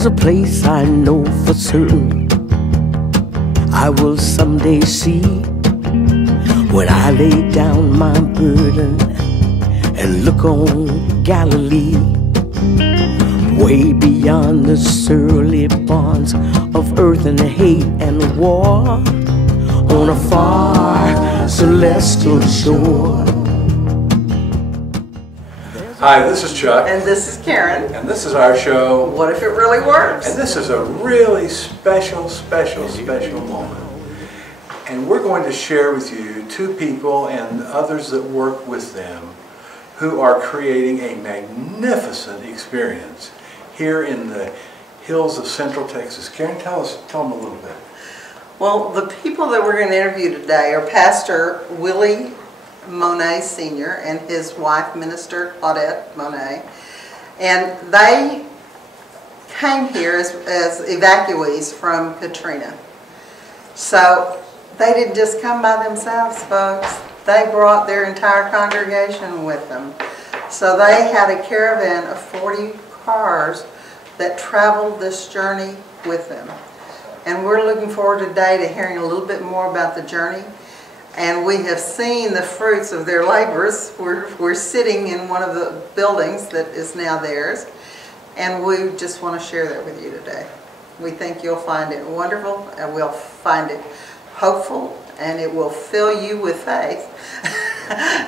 There's a place I know for certain I will someday see, when I lay down my burden and look on Galilee, way beyond the surly bonds of earth and hate and war, on a far celestial shore. Hi, this is Chuck. And this is Karen. And this is our show, What If It Really Works? And this is a really special moment. And we're going to share with you two people and others that work with them who are creating a magnificent experience here in the hills of Central Texas. Karen, tell them a little bit. Well, the people that we're going to interview today are Pastor Willie Monnets Sr. and his wife, Minister Claudette Monnets. And they came here as evacuees from Katrina. So they didn't just come by themselves, folks. They brought their entire congregation with them. So they had a caravan of 40 cars that traveled this journey with them. And we're looking forward today to hearing a little bit more about the journey. And we have seen the fruits of their labors. We're sitting in one of the buildings that is now theirs. And we just want to share that with you today. We think you'll find it wonderful, and we'll find it hopeful, and it will fill you with faith,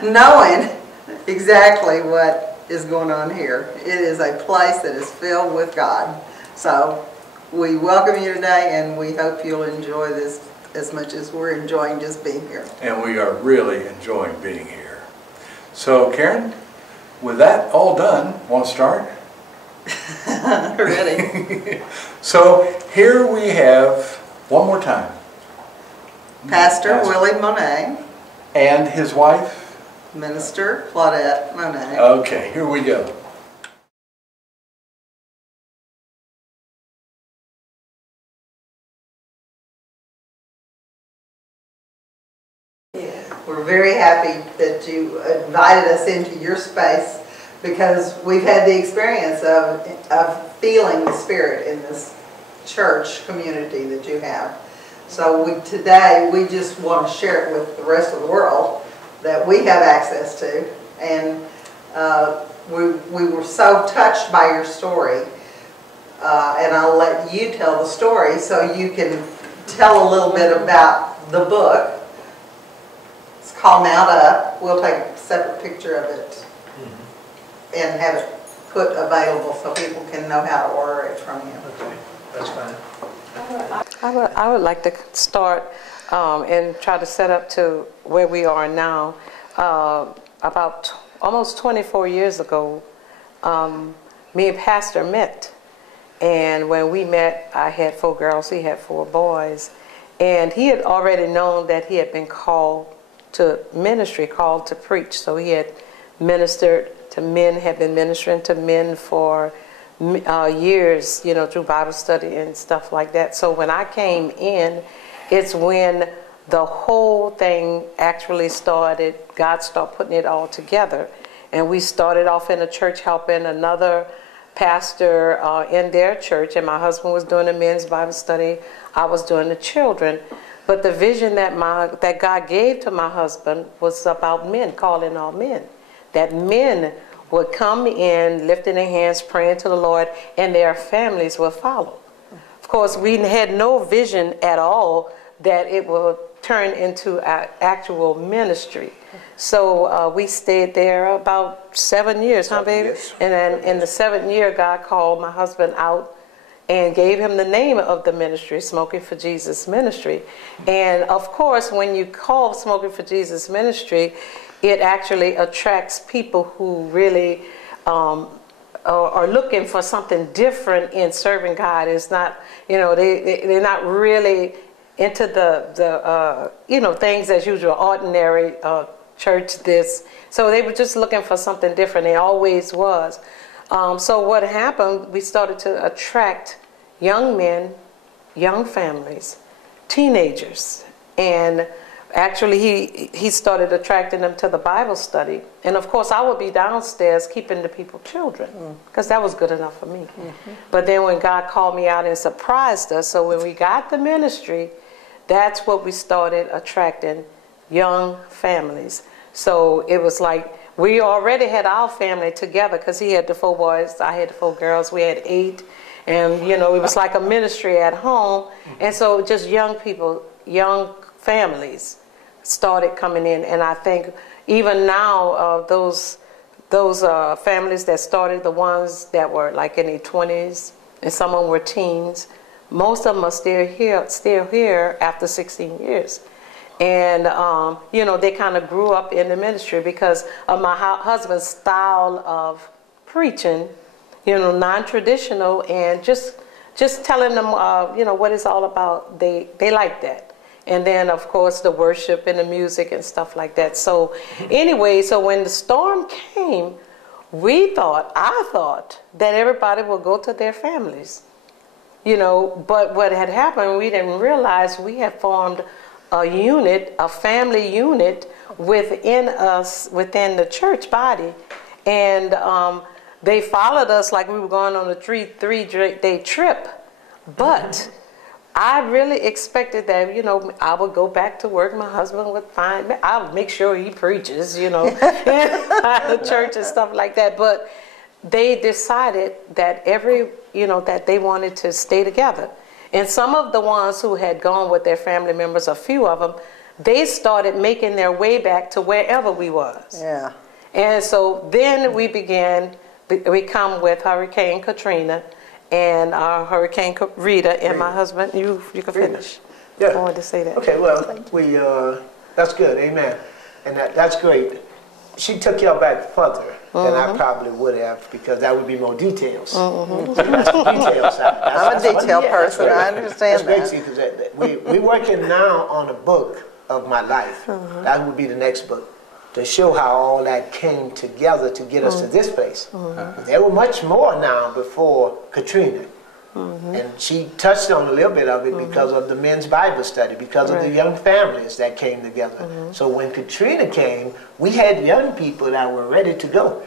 knowing exactly what is going on here. It is a place that is filled with God. So we welcome you today, and we hope you'll enjoy this as much as we're enjoying just being here. And we are really enjoying being here. So Karen, with that all done, want to start? Ready. So here we have, one more time, Pastor Willie Monnets. And his wife? Minister Claudette Monnets. Okay, here we go. We're very happy that you invited us into your space, because we've had the experience of feeling the Spirit in this church community that you have. So today we just want to share it with the rest of the world that we have access to. And we were so touched by your story. And I'll let you tell the story so you can tell a little bit about the book. It's called Mount Up. We'll take a separate picture of it and have it put available so people can know how to order it from you. Okay, that's fine. I would like to start and try to set up to where we are now. About almost 24 years ago, me and Pastor met. And when we met, I had 4 girls, he had 4 boys. And he had already known that he had been called to ministry, called to preach. So he had ministered to men, had been ministering to men for years, you know, through Bible study and stuff like that. So when I came in, it's when the whole thing actually started. God started putting it all together. And we started off in a church helping another pastor in their church, and my husband was doing the men's Bible study. I was doing the children. But the vision that God gave to my husband was about men, calling all men. That men would come in, lifting their hands, praying to the Lord, and their families would follow. Of course, we had no vision at all that it would turn into an actual ministry. So we stayed there about 7 years, huh, baby? Yes. And then in the 7th year, God called my husband out and gave him the name of the ministry, Smoking for Jesus Ministry. And of course, when you call Smoking for Jesus Ministry, it actually attracts people who really are looking for something different in serving God. It's not, you know, they're not really into the you know, things as usual, ordinary church this. So they were just looking for something different. They always was. So what happened, we started to attract young men, young families, teenagers. And actually he started attracting them to the Bible study. And of course I would be downstairs keeping the people children, because that was good enough for me. But then when God called me out and surprised us, so when we got the ministry, that's what we started attracting young families. So it was like we already had our family together, because he had the 4 boys, I had the 4 girls, we had 8. And you know, it was like a ministry at home. And so just young people, young families started coming in. And I think even now, those families that started, the ones that were like in their 20s, and some of them were teens, most of them are still here after 16 years. And you know, they kind of grew up in the ministry because of my husband's style of preaching, you know, non-traditional, and just telling them, you know, what it's all about. They like that. And then, of course, the worship and the music and stuff like that. So anyway, so when the storm came, I thought that everybody would go to their families, you know. But what had happened, we didn't realize we had formed a unit, a family unit within us, within the church body. And they followed us like we were going on a three-day trip. But I really expected that, you know, I would go back to work. My husband would I would make sure he preaches, you know, in the church and stuff like that. But they decided that that they wanted to stay together. And some of the ones who had gone with their family members, a few of them, they started making their way back to wherever we was. Yeah. And so then we come with Hurricane Katrina and Hurricane Rita, and my husband, you can finish. Yeah. I wanted to say that. Okay, well, that's good, amen. And that's great. She took y'all back further than I probably would have, because that would be more details. That's the detail side. I'm a detail person, I understand that. That's great, because we're working now on a book of my life. That would be the next book, to show how all that came together to get us to this place. There were much more now before Katrina. And she touched on a little bit of it because of the men's Bible study, because of the young families that came together. So when Katrina came, we had young people that were ready to go.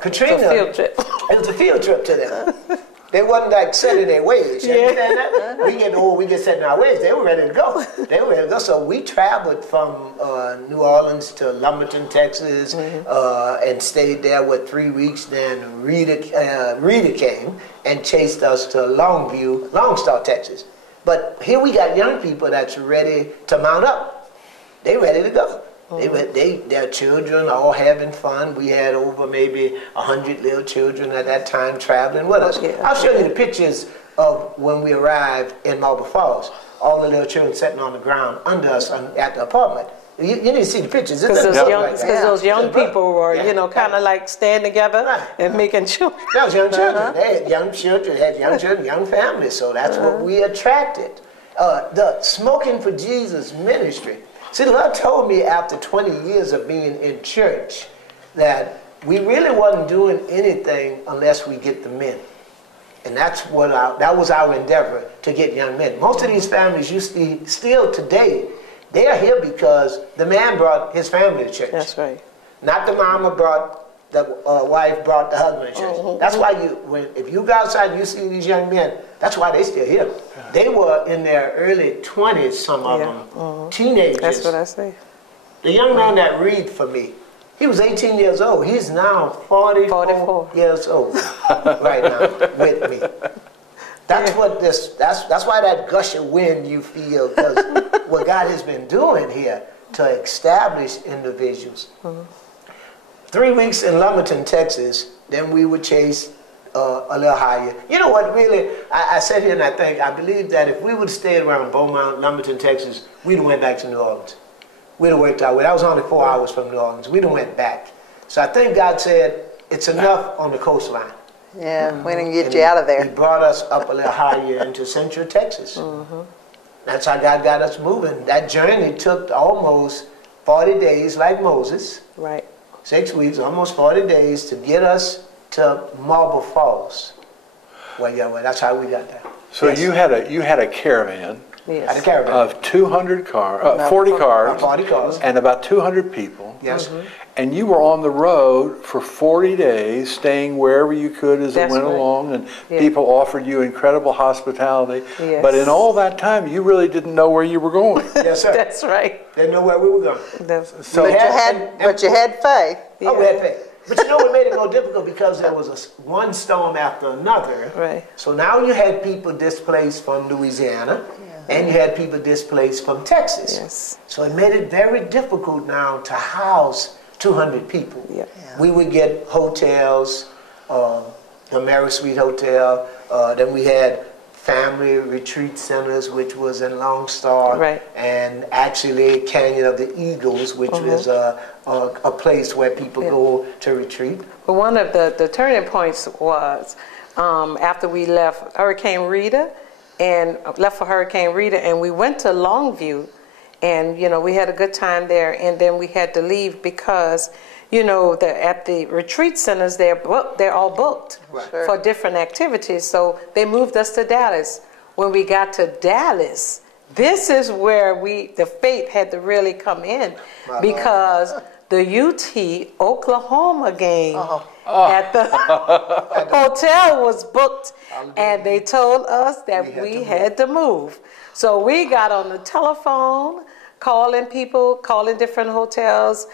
Katrina, it was a field trip. It was a field trip to them. They wasn't like set in their ways. You understand that? We get old, we get set in our ways. They were ready to go. They were ready to go. So we traveled from New Orleans to Lumberton, Texas, and stayed there with 3 weeks. Then Rita came and chased us to Lone Star, Texas. But here we got young people that's ready to mount up. They ready to go. Their children all having fun. We had over maybe 100 little children at that time traveling with us. I'll show you the pictures of when we arrived in Marble Falls. All the little children sitting on the ground under us at the apartment. You need to see the pictures. Because those young people were, you know, kind of like staying together and making children. That was young children. They had young children, young families. So that's what we attracted. The Smoking for Jesus ministry. See, the Lord told me after 20 years of being in church that we really wasn't doing anything unless we get the men. And that was our endeavor, to get young men. Most of these families you see still today, they are here because the man brought his family to church. That's right. Not the mama brought, the wife brought the husband to church. That's why if you go outside and you see these young men, that's why they still here. They were in their early 20s, some of them, teenagers. That's what I say. The young man that read for me, he was 18 years old. He's now 44 years old right now with me. That's that's why that gush of wind you feel, because what God has been doing here to establish individuals. 3 weeks in Lumberton, Texas, then we would chase a little higher. You know what, really, I sat here and I believe that if we would have stayed around Beaumont, Lumberton, Texas, we'd have went back to New Orleans. We'd have worked out. That was only 4 hours from New Orleans. We'd have went back. So I think God said, it's enough on the coastline. Yeah, we didn't get you out of there. He brought us up a little higher into Central Texas. That's how God got us moving. That journey took almost 40 days like Moses. Right. 6 weeks, almost 40 days to get us to Marble Falls. Well, that's how we got there. So you had a caravan, Yes. At a caravan. of 200 cars, 40 cars, 40 cars. and about 200 people. Yes. And you were on the road for 40 days, staying wherever you could as That's it went right. along, and Yeah. people offered you incredible hospitality. Yes. But in all that time, you really didn't know where you were going. Yes, sir. That's right. Didn't know where we were going. So But you had faith. Oh, we had faith. But you know what made it more difficult? Because there was one storm after another. Right. So now you had people displaced from Louisiana, and you had people displaced from Texas. Yes. So it made it very difficult now to house 200 people. Yeah. We would get hotels, the Mary Suite Hotel, then we had family retreat centers, which was in Lone Star, Right. and actually Canyon of the Eagles, which was a place where people go to retreat. But one of the turning points was after we left Hurricane Rita and left for Hurricane Rita, and we went to Longview, and we had a good time there, and then we had to leave because at the retreat centers they're all booked for different activities. So they moved us to Dallas. When we got to Dallas, this is where the faith had to really come in, because the UT Oklahoma game at the hotel was booked, and they told us that we had to move. So we got on the telephone, calling people, calling different hotels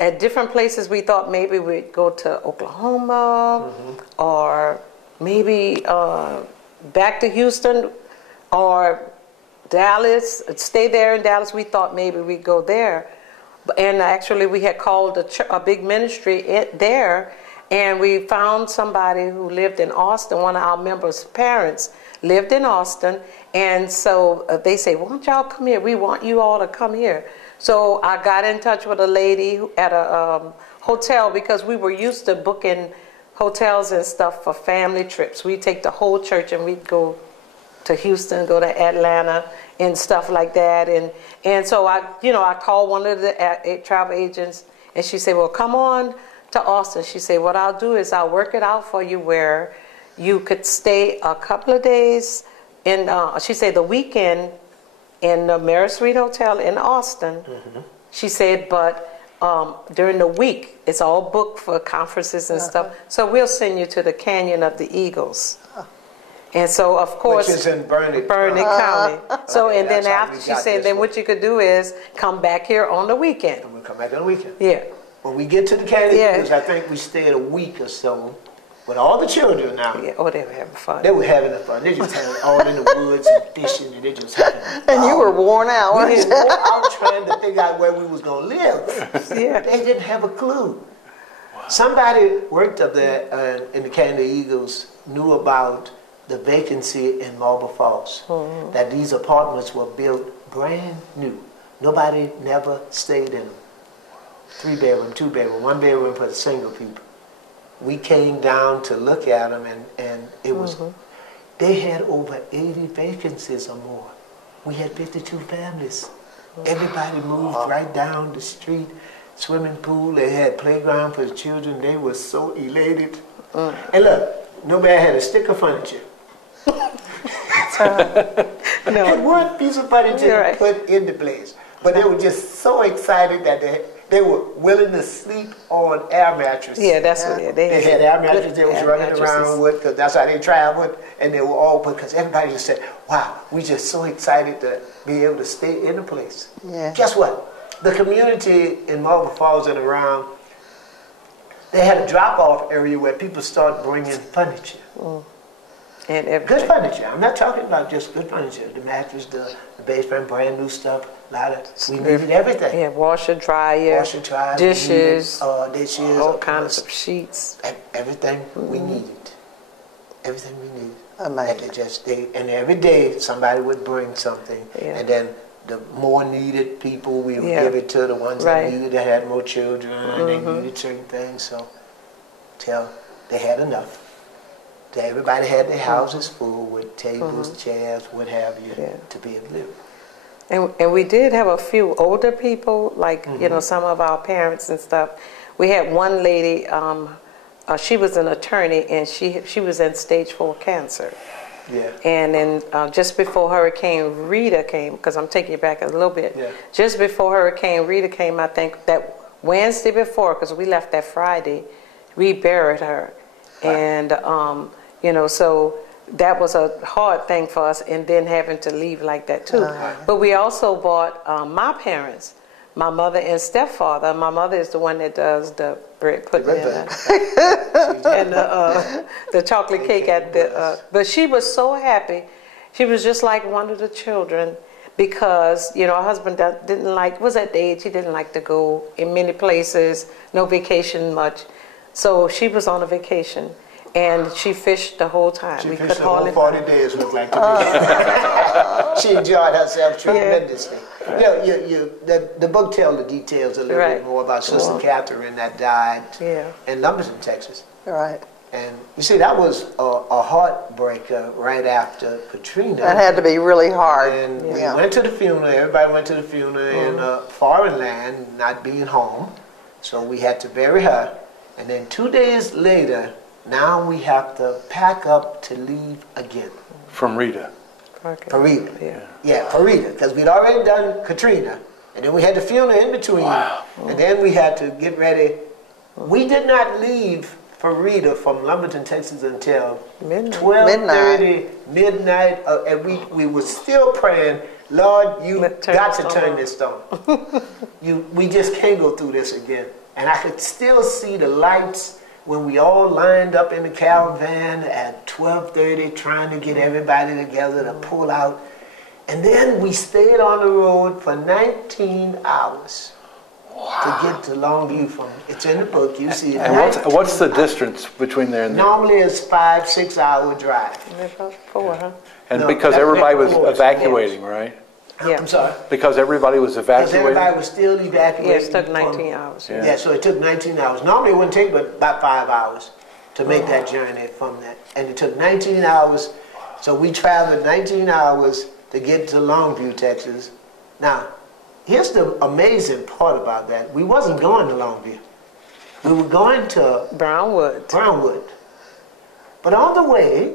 at different places. We thought maybe we'd go to Oklahoma, or maybe back to Houston, or Dallas, stay there in Dallas. We thought maybe we'd go there. And actually we had called a big ministry there, and we found somebody who lived in Austin. One of our members' parents lived in Austin, and so they say, why don't y'all come here? We want you all to come here. So I got in touch with a lady at a hotel, because we were used to booking hotels and stuff for family trips. We'd take the whole church and we'd go to Houston, go to Atlanta and stuff like that. And so I called one of the travel agents, and she said, well, come on to Austin. She said, what I'll do is I'll work it out for you where you could stay a couple of days in, she said, the weekend in the Mary Suite Hotel in Austin. She said, but during the week, it's all booked for conferences and stuff. So we'll send you to the Canyon of the Eagles. And so, of course, Which is in Burnett County. So, Okay, and then that's how after we she got said, this then one. what you could do is come back here on the weekend. And we'll come back on the weekend. Yeah. When we get to the Canyon, Yeah. Eagles, I think we stayed a week or so with all the children now. Yeah. Oh, they were having fun. They were having fun. They just had all in the woods and fishing, and they just having fun. And you were worn out, We weren't didn't you? go out trying to figure out where we was going to live. Yeah. They didn't have a clue. Somebody worked up there in the Canyon Eagles knew about the vacancy in Marble Falls, that these apartments were built brand new. Nobody never stayed in them. 3-bedroom, 2-bedroom, 1-bedroom for the single people. We came down to look at them, and it was, they had over 80 vacancies or more. We had 52 families. Everybody moved right down the street. Swimming pool, they had playground for the children. They were so elated. And look, nobody had a stick of furniture. Had one piece of furniture to put in the place. But they were just so excited that they were willing to sleep on air mattresses. Yeah, that's what They had air mattresses good they was air running mattresses. around with, because that's how they traveled, and they were all, because everybody just said, wow, we just so excited to be able to stay in the place. Yeah. Guess what? The community in Marble Falls and around, they had a drop-off area where people started bringing furniture. And everything. Good furniture. I'm not talking about just good furniture. The mattress, the base frame, brand new stuff. We needed everything. Yeah, washer, dryer, Washer, dryer, dishes, dishes, all kinds of sheets. Everything we needed. Everything we needed. Amazing. And every day somebody would bring something, and then the more needed people, we would give it to the ones that needed, that had more children, and they needed certain things. So till they had enough. Everybody had their houses full with tables, chairs, what have you, to be able to live. And we did have a few older people, like, some of our parents and stuff. We had one lady, she was an attorney, and she was in stage 4 cancer. Yeah. And then just before Hurricane Rita came, because I'm taking you back a little bit, Yeah. just before Hurricane Rita came, I think that Wednesday before, because we left that Friday, we buried her. Right. And, you know, so that was a hard thing for us, and then having to leave like that too. But we also bought my parents, my mother and stepfather. My mother is the one that does the bread pudding and the chocolate cake at the. But she was so happy. She was just like one of the children, because you know her husband didn't like, was at the age he didn't like to go in many places, no vacation much. So she was on a vacation. And she fished the whole time. She fished the whole 40 days, looked like to me. She enjoyed herself tremendously. Yeah. You know, the book tells the details a little bit more about Sister Catherine that died in Lumberton, Texas. Right. And you see, that was a heartbreaker right after Katrina. That had to be really hard. And we went to the funeral. Everybody went to the funeral in a foreign land, not being home. So we had to bury her. And then 2 days later, now we have to pack up to leave again. From Rita. For Rita. Yeah, for Rita. Because we'd already done Katrina. And then we had the funeral in between. Wow. And then we had to get ready. We did not leave for Rita from Lumberton, Texas until 12:30 midnight. And we were still praying, Lord, you got to turn this stone. We just can't go through this again. And I could still see the lights when we all lined up in the caravan at 12:30 trying to get everybody together to pull out. And then we stayed on the road for 19 hours to get to Longview from, it's in the book, you see it. And what's the distance between there and there? Normally it's 5-6 hour drive. And because everybody was evacuating, right? Yeah. I'm sorry? Because everybody was Because evacuating? everybody was still evacuating. Yeah, it took 19 hours. Yeah, so it took 19 hours. Normally it wouldn't take but about 5 hours to make that journey from that. And it took 19 hours. So we traveled 19 hours to get to Longview, Texas. Now, here's the amazing part about that. We wasn't going to Longview. We were going to Brownwood. But on the way,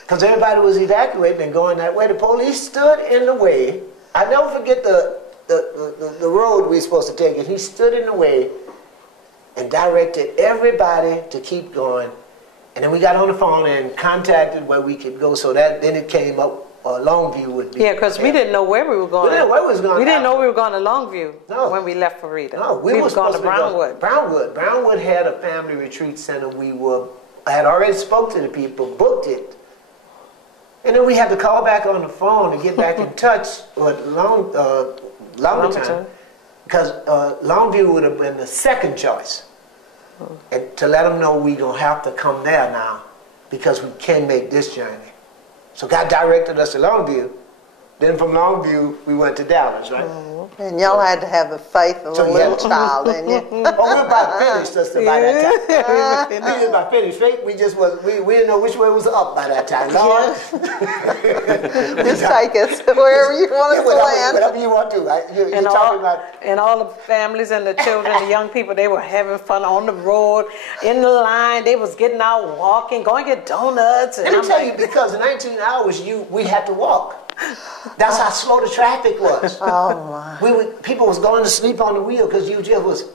because everybody was evacuating and going that way, the police stood in the way. I never forget the road we were supposed to take, and he stood in the way and directed everybody to keep going. And then we got on the phone and contacted where we could go, so that then it came up Longview would be. Yeah, because we didn't know where we were going. We didn't know where we was going. We didn't know we were going to Longview when we left for Rita. No, we were going to Brownwood. Brownwood had a family retreat center. I had already spoke to the people, booked it. And then we had to call back on the phone to get back in touch with Lumberton, because Longview would have been the second choice. And to let them know we're going to have to come there now because we can't make this journey. So God directed us to Longview. Then from Longview, we went to Dallas, right? And y'all had to have the faith of a little child, didn't you? Oh, we were about finished, sister, by that time. We were about finished. We didn't know which way was up by that time. Lord. Just take us wherever you want us to land. Whatever you want to. You're talking about. And all the families and the children, the young people, they were having fun on the road, in the line. They was getting out, walking, going to get donuts. And Let me tell you, because in 19 hours, we had to walk. That's how slow the traffic was. Oh my! People was going to sleep on the wheel because you just was.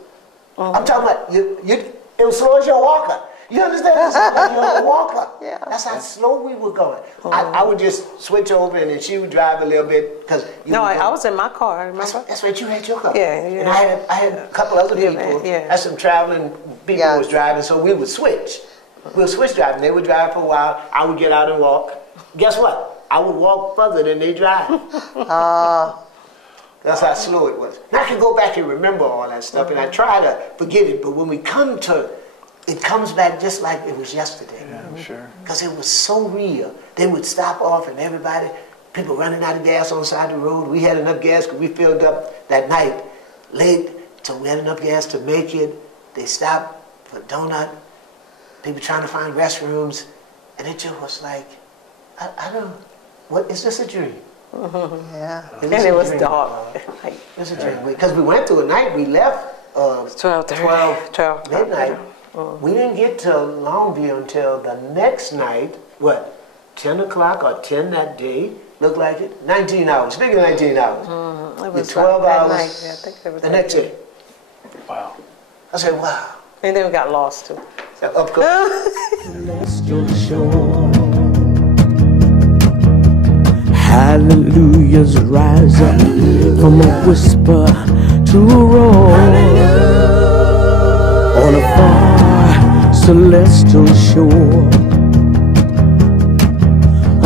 I'm talking about it was slow as your walker. You understand? It's like you're a walker. Yeah. That's how slow we were going. I would just switch over and then she would drive a little bit because. I was in my car. Remember? That's right. You had your car. Yeah. And I had a couple other people. Had some traveling people was driving, so we would switch. We would switch driving. They would drive for a while. I would get out and walk. Guess what? I would walk further than they drive. That's how slow it was. Now I can go back and remember all that stuff, and I try to forget it, but when we come to it comes back just like it was yesterday. Yeah, sure. Because it was so real. They would stop off and people running out of gas on the side of the road. We had enough gas because we filled up that night late, so we had enough gas to make it. They stopped for a donut. People trying to find restrooms, and it just was like, I don't know. What is this a dream? Yeah. And it was dark. It's a dream. Because we went through a night, we left 12 midnight. We didn't get to Longview until the next night, 10 o'clock or 10 that day. Looked like it. 19 hours. Speaking of 19 hours. It was 12 that hours. night. Yeah, I think it was And that that's night. it. Wow. I said, wow. And then we got lost too. Of course. Celestial shore. Hallelujahs rise up from a whisper to a roar on a far celestial shore.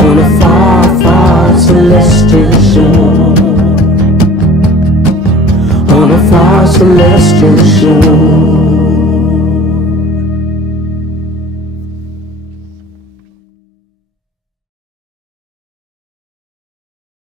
On a far, far celestial shore. On a far celestial shore.